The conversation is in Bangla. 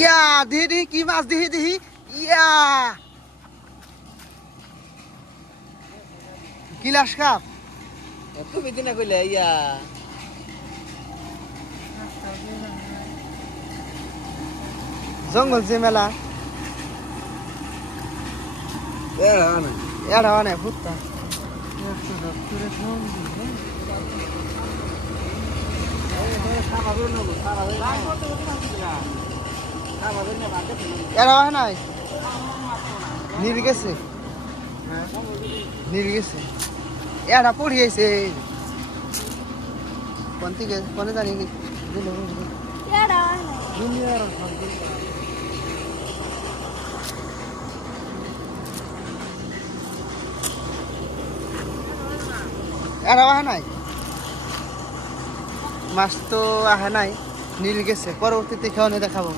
ইয়া দিহি দিহি কি মাছ দিহি দিহি ইয়া কিলাস কাপ তুমি দিনা কইলে ইয়া জঙ্গল যে মেলা না এড়া অনেক ভুট্টা এড়া হয় নাই নীল গেছে নীল গেছে এড়া পড়িয়েছে কোন থেকে কোনে জানি এড়া আহে নাই মাছ তো আহে নাই নীল গেছে পরবর্তীতে খাওয়ানো দেখাবো